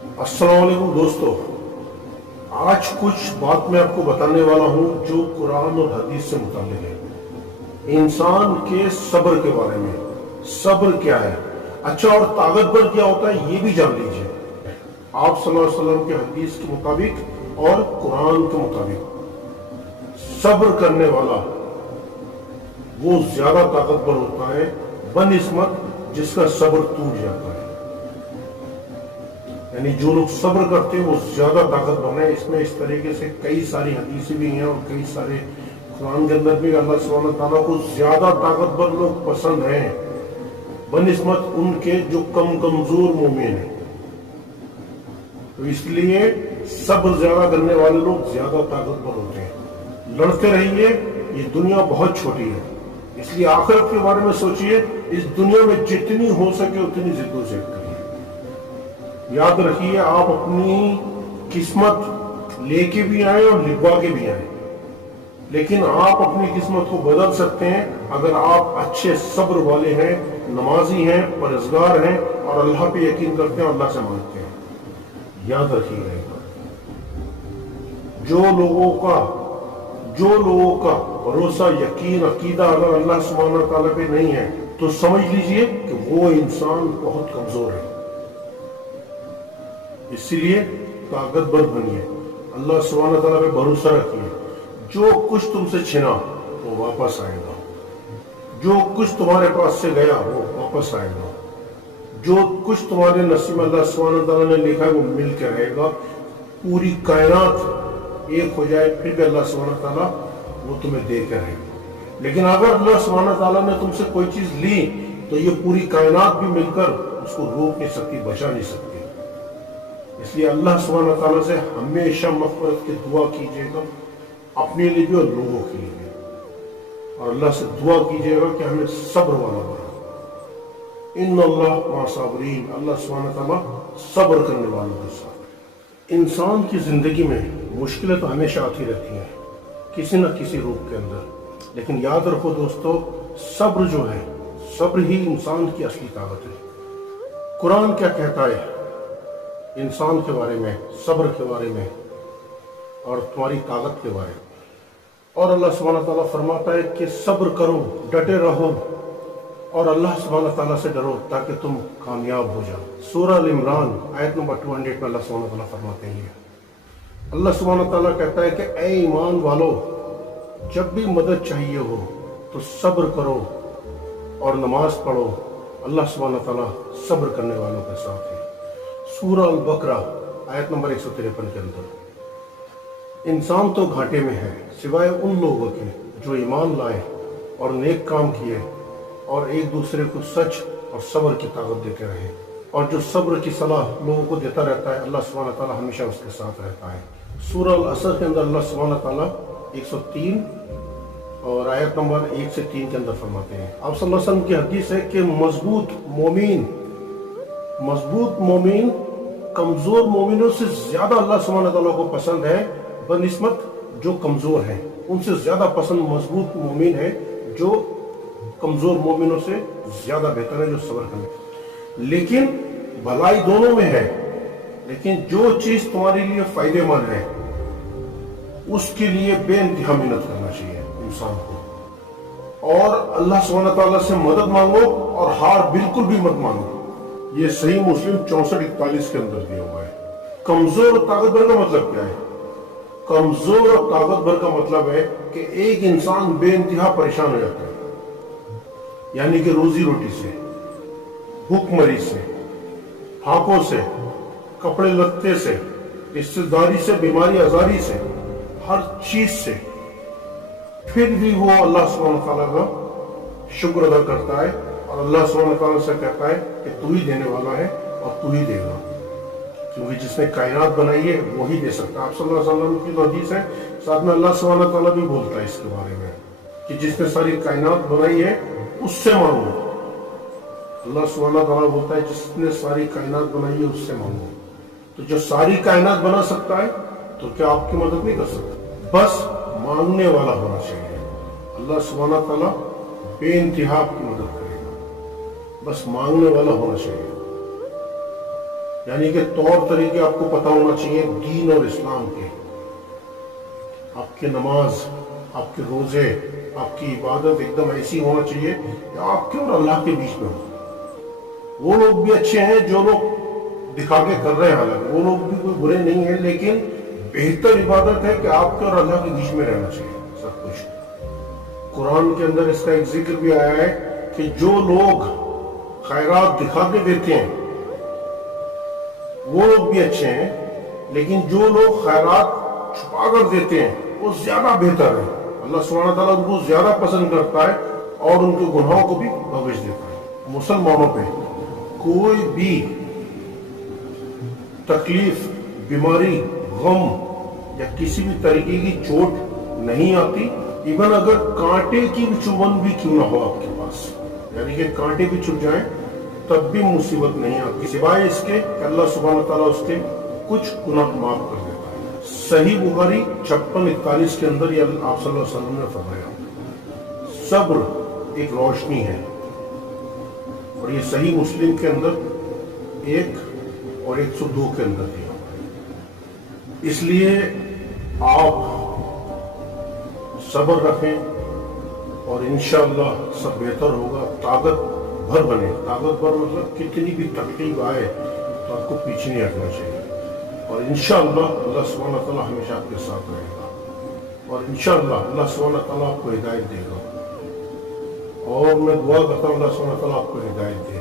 अस्सलाम वालेकुम दोस्तों, आज कुछ बात मैं आपको बताने वाला हूँ जो कुरान और हदीस से मुताल्लिक है। इंसान के सब्र के बारे में। सब्र क्या है, अच्छा, और ताकतवर क्या होता है, ये भी जान लीजिए। आप सल्लल्लाहु अलैहि वसल्लम के हदीस के मुताबिक और कुरान के मुताबिक सब्र करने वाला वो ज्यादा ताकतवर होता है बनिस्बत जिसका सब्र टूट जाता है। यानी जो लोग सब्र करते हैं वो ज्यादा ताकतवर है। इसमें इस तरीके से कई सारी हदीसें भी हैं और कई सारे कुरान के अंदर भी अल्लाह सुब्हानहू तआला को ज्यादा ताकतवर लोग पसंद हैं बनिस्बत उनके जो कमजोर मोमिन हैं। तो इसलिए सब्र ज्यादा करने वाले लोग ज्यादा ताकतवर होते हैं। लड़ते रहिए, ये दुनिया बहुत छोटी है, इसलिए आखिरत के बारे में सोचिए। इस दुनिया में जितनी हो सके उतनी जिद्दोजहद करिए। याद रखिए, आप अपनी किस्मत लेके भी आए और लिखवा के भी आए, लेकिन आप अपनी किस्मत को बदल सकते हैं अगर आप अच्छे सब्र वाले हैं, नमाजी हैं, परहेजगार हैं और अल्लाह पे यकीन करते हैं, अल्लाह से मांगते हैं। याद रखिएगा, जो लोगों का भरोसा, यकीन, अकीदा अगर अल्लाह सुब्हानहू तआला पे नहीं है तो समझ लीजिए कि वो इंसान बहुत कमजोर है। इसीलिए ताकतवर बनिए, अल्लाह सुब्हानहू तआला पे भरोसा रखिए। जो कुछ तुमसे छिना वो वापस आएगा, जो कुछ तुम्हारे पास से गया वो वापस आएगा, जो कुछ तुम्हारे नसीब में अल्लाह सुब्हानहू तआला ने लिखा है वो मिल के रहेगा। पूरी कायनात एक हो जाए फिर भी अल्लाह सुब्हानहू तआला वो तुम्हें दे के रहेगा। लेकिन अगर अल्लाह सुब्हानहू तआला ने तुमसे कोई चीज ली तो ये पूरी कायनात भी मिलकर उसको रोक नहीं सकती, बचा नहीं सकती। इसलिए अल्लाह सुब्हानहू तआला से हमेशा मग़फ़िरत की दुआ कीजिएगा, अपने लिए भी और लोगों के लिए भी। और अल्लाह से दुआ कीजिएगा कि हमें सब्र वाला बना। इन्नल्लाह मअ साबिरीन, अल्लाह सुब्हानहू तआला सब्र करने वालों के साथ। इंसान की जिंदगी में मुश्किलें तो हमेशा आती रहती हैं किसी न किसी रूप के अंदर, लेकिन याद रखो दोस्तों, सब्र जो है, सब्र ही इंसान की असली ताकत है। कुरान क्या कहता है इंसान के बारे में, सब्र के बारे में और तुम्हारी ताकत के बारे में। और अल्लाह सुब्हानहू तआला फरमाता है कि सब्र करो, डटे रहो और अल्लाह सुब्हानहू तआला से डरो ताकि तुम कामयाब हो जाओ। सूरह अल इमरान आयत नंबर 200 में अल्लाह सुब्हानहू तआला फरमाते हैं, अल्लाह सुब्हानहू तआला कहता है कि ऐ ईमान वालो, जब भी मदद चाहिए हो तो सब्र करो और नमाज पढ़ो, अल्लाह सुब्हानहू तआला सब्र करने वालों के साथ है। सूरह अल बकरा आयत नंबर 153 के अंदर, इंसान तो घाटे में है सिवाय उन लोगों के जो ईमान लाए और नेक काम किए और एक दूसरे को सच और सब्र की ताकत देते रहे। और जो सब्र की सलाह लोगों को देता रहता है, अल्लाह सुब्हानहू तआला हमेशा उसके साथ रहता है। सूरह अल असर के अंदर अल्लाह सुब्हानहू तआला 103 और आयत नंबर 1 से 3 के अंदर फरमाते हैं, आप सल्लल्लाहु अलैहि वसल्लम की हदीस है कि मजबूत मोमिन कमजोर मोमिनों से ज्यादा अल्लाह सुब्हानहू तआला को पसंद है बनिस्बत जो कमजोर है। उनसे ज्यादा पसंद मजबूत मोमिन है, जो कमजोर मोमिनों से ज्यादा बेहतर है जो सब्र करने। लेकिन भलाई दोनों में है, लेकिन जो चीज तुम्हारे लिए फायदेमंद है उसके लिए बेइंतहा मेहनत करना चाहिए इंसान को। और अल्लाह सुब्हानहू तआला से मदद मांगो और हार बिल्कुल भी मत मांगो। ये सही मुस्लिम 64-41 के अंदर दिया हुआ है। कमजोर और ताकतवर का मतलब क्या है? कमजोर और ताकतवर का मतलब है कि एक इंसान बेइंतहा परेशान हो जाता है, यानी कि रोजी रोटी से, भूखमरी से, फाकों से, कपड़े लत्ते से, रिश्तेदारी से, बीमारी आजारी से, हर चीज से, फिर भी वो अल्लाह सुब्हानहू तआला का शुक्र अदा करता है और अल्लाह सुब्हानहू तआला से कहता है कि तू ही देने वाला है और तू ही देगा, क्योंकि जिसने कायनात बनाई है वही दे सकता है। आप सल्लल्लाहु अलैहि वसल्लम की तो हदीस है, साथ में अल्लाह सुब्हानहू तआला भी बोलता है इसके बारे में कि जिसने सारी कायनात बनाई है उससे मांगो। अल्लाह सुब्हानहू तआला बोलता है जिसने सारी कायनात बनाई है उससे मांगो। तो जो सारी कायनात बना सकता है तो क्या आपकी मदद नहीं कर सकता? बस मांगने वाला होना चाहिए। अल्लाह सुब्हानहू तआला बेइंतहा आपकी मदद करेगा, बस मांगने वाला होना चाहिए। यानी कि तौर तरीके आपको पता होना चाहिए दीन और इस्लाम के। आपकी नमाज, आपके रोजे, आपकी इबादत एकदम ऐसी होना चाहिए कि आपके और अल्लाह के बीच में हो। वो लोग भी अच्छे हैं जो लोग दिखा के कर रहे हैं, हालांकि वो लोग भी कोई बुरे नहीं है, लेकिन बेहतर इबादत है कि आपके और अल्लाह के बीच में रहना चाहिए सब कुछ। कुरान के अंदर इसका एक जिक्र भी आया है कि जो लोग खैरात दिखा के देते हैं वो लोग भी अच्छे हैं, लेकिन जो लोग खैरात छुपा कर देते हैं वो ज्यादा बेहतर है। अल्लाह सुब्हानहू व तआला उनको ज्यादा पसंद करता है और उनके गुनाहों को भी बख्श देता है। मुसलमानों पे कोई भी तकलीफ, बीमारी, गम या किसी भी तरीके की चोट नहीं आती, इवन अगर कांटे की भी चुभन भी क्यों ना हो आपके पास, यानी कि कांटे भी चुभ जाएं तब भी मुसीबत नहीं आती, सिवाय इसके कि अल्लाह सुब्हानहू व तआला उसके कुछ गुनाह माफ कर देता है। सही बुखारी 56-41 के अंदर ये आप सल्लल्लाहु अलैहि वसल्लम ने फरमाया सब्र एक रोशनी है, और ये सही मुस्लिम के अंदर 1 और 102 के अंदर दिया। इसलिए आप सब्र रखें और इंशाअल्लाह सब बेहतर होगा। ताकत भर बने, ताकत भर मतलब कितनी भी तकलीफ आए तो आपको पीछे नहीं हटना चाहिए, और इंशाअल्लाह अल्लाह सुब्हानहू व तआला हमेशा आपके साथ रहेगा, और इंशाअल्लाह अल्लाह सुब्हानहू व तआला आपको हिदायत देगा। और मैं दुआ करता हूँ अल्लाह सुब्हानहू व तआला आपको हिदायत दे।